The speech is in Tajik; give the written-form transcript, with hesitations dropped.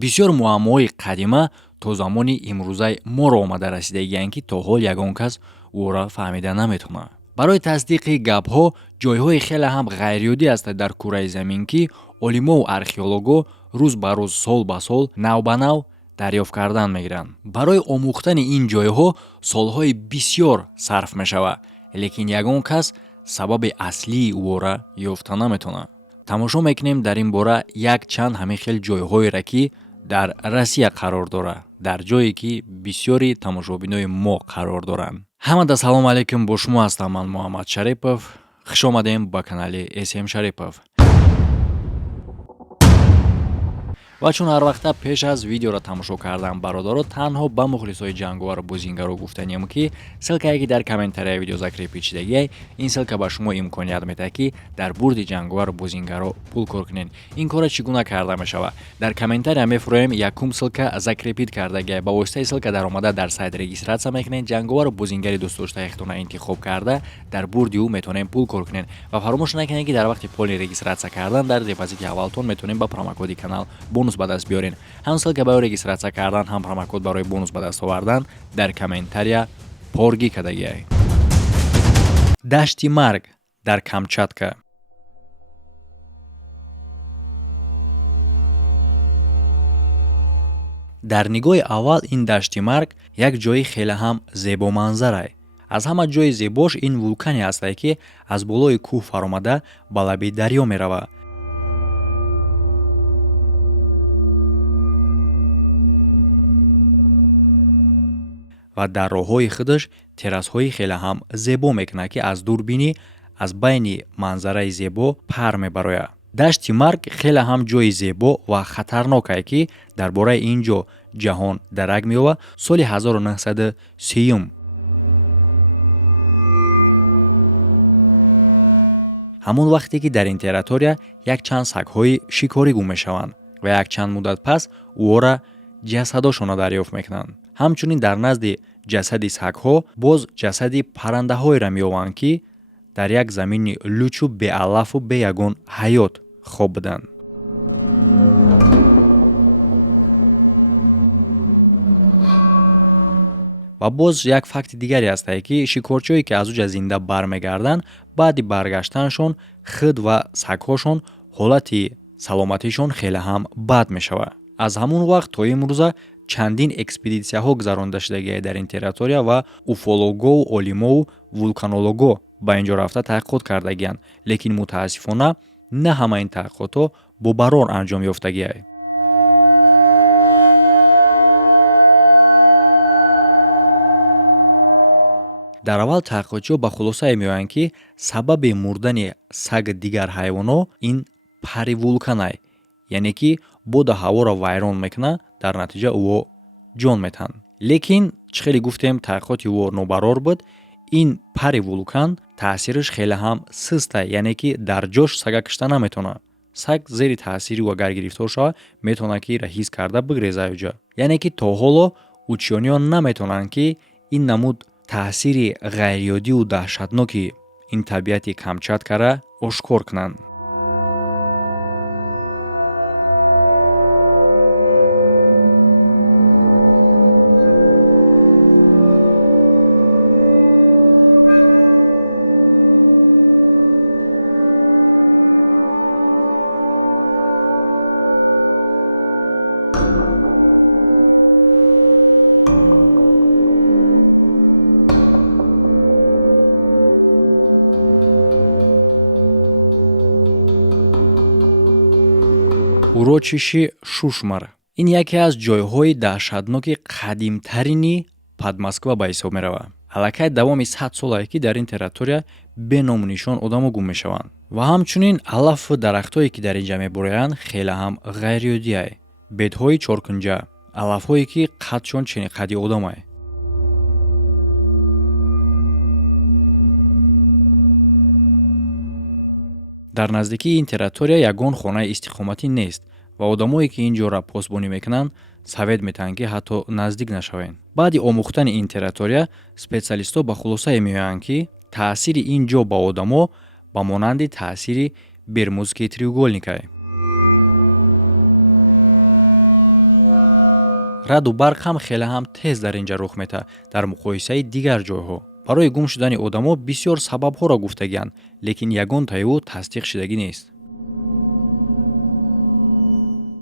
бисёр муаммои қадима то замони имрӯзаи моро омада расидагиянд, ки то ҳол ягон кас ӯро фаҳмида наметавонад. барои тасдиқи гапҳо ҷойҳои хеле ҳам ғайриёдӣ ҳастанд дар кураи замин, ки олимову археолого рӯз ба рӯз, сол ба сол, нав ба нав дарёфт кардан мегиранд. барои омӯхтани ин ҷойҳо солҳои бисёр сарф мешавад, лекин ягон кас сабаби аслии ӯро ёфта наметавонад. тамошо мекунем дар ин бора як чанд ҳамин хел ҷойҳоеро, ки дар Россия қарор дорад, дар ҷое ки бисёри тамошобинои мо қарор доранд. ҳамада салом алейкум, бо шумо ҳастам ман Муҳаммад Шарипов. хуш омадем ба канали SM Шарипов. ва чун ҳар вақта пеш аз видеоро тамошо кардан бародаро танҳо ба мухлисои ҷанговару бузингаро гуфтанем, ки ссилкае ки дар комментарияи видео закрепид шудагиай, ин ссилка ба шумо имконият медиҳад, ки дар бурди ҷанговару бузингаро пул кор кунед. ин корро чӣ гуна карда мешавад? дар комментария мефурмоем якум ссилка закрепид кардагиай, ба воситаи ссилка даромада дар сайт регистратсия мекунед, ҷанговару бузингари дӯстдоштаиатонро интихоб карда дар бурди ӯ метавонем пул кор кунед. ва фаромӯш накунед, ки дар вақти поли регистратсия кардан дар депозити аввалтон метавонем ба промокоди канал бонус ба даст биёрен. ҳам ссилка барои регистратсия кардан, ҳам промокод барои бонус ба даст овардан дар комментария поргӣ кардагиай. дашти марг дар Камчатка. дар нигоҳи аввал ин дашти марг як ҷойи хеле ҳам зебоманзарае. аз ҳама ҷойи зебош ин вулкане ҳастае, ки аз болои кӯҳ фаромада ба лаби дарё меравад. ва дар роҳҳои худаш террасҳои хеле ҳам зебо мекунад, ки аз дурбинӣ аз байни манзараи зебо пар мебарояд. дашти марг хеле ҳам ҷойи зебо ва хатарнокае, ки дар бораи ин ҷо ҷаҳон дарак меёбад соли 1930. ҳамон вақте ки дар ин территория як чанд сагҳои шикорӣ гум мешаванд ва як чанд муддат пас ӯро ҷасадошонро дарёфт мекунанд. ҳамчунин дар назди ҷасади сагҳо боз ҷасади паррандаҳоеро меёбанд, ки дар як замини лучу беалафу бе ягон ҳаёт хоб буданд. ва боз як факти дигаре ҳастае, ки шикорчиҳое, ки аз уҷа зинда бармегарданд, баъди баргаштанашон худ ва сагҳошон ҳолати саломатишон хеле ҳам бад мешавад. аз ҳамон вақт то имрӯза чандин экспедитсияҳо гузаронида шудагиай дар ин территория ва уфологу, олимову вулканолого ба ин ҷо рафта таҳқиқот кардагиянд, лекин мутаассифона на ҳама ин таҳқиқотҳо бо барор анҷом ёфтагиай. дар аввал таҳқиқотчиҳо ба хулосае меоянд, ки сабаби мурдани саг дигар ҳайвонҳо ин пари вулканае, яъне ки бода ҳаворо вайрон мекунад, дар натиҷа ӯҳо ҷон метаҳанд. лекин чӣ хеле гуфтем таҳқиқоти ӯ нобарор буд, ин пари вулкан таъсираш хеле ҳам сустае, яъне ки дар ҷош сага кишта наметавонад. саг зери таъсири ӯ агар гирифтор шавад, метавонад ки иро ҳис карда бигрезад ё ҷо. яъне ки то ҳоло учёниён наметавонанд, ки ин намуд таъсири ғайриёдиву даҳшатноки ин табиати Камчаткара ошкор кунанд. урочиши Шушмар. ин яке аз ҷойҳои даҳшатноки қадимтарини Подмосква ба ҳисоб меравад. аллакай давоми 100 солае, ки дар ин территория бе ному нишон одамо гум мешаванд. ва ҳамчунин алафу дарахтҳое, ки дар ин ҷа мебороянд, хеле ҳам ғайриёдие. бедҳои чоркунҷа, алафҳое, ки қадшон чени қади одамае. дар наздикии ин территория ягон хонаи истиқоматӣ нест ва одамое, ки ин ҷоро посбонӣ мекунанд, совет метаҳанд, ки ҳатто наздик нашавем. баъди омӯхтани ин территория, специалистҳо ба хулосае меоянд, ки таъсири ин ҷо ба одамо ба монанди таъсири Бермудскии треугольникае. раду барқ ҳам хеле ҳам тез дар инҷа рух метавад дар муқоисаи дигар ҷойҳо. барои гум шудани одамо бисёр сабабҳоро гуфтагианд, лекин ягон таёу тасдиқ шудагӣ нест.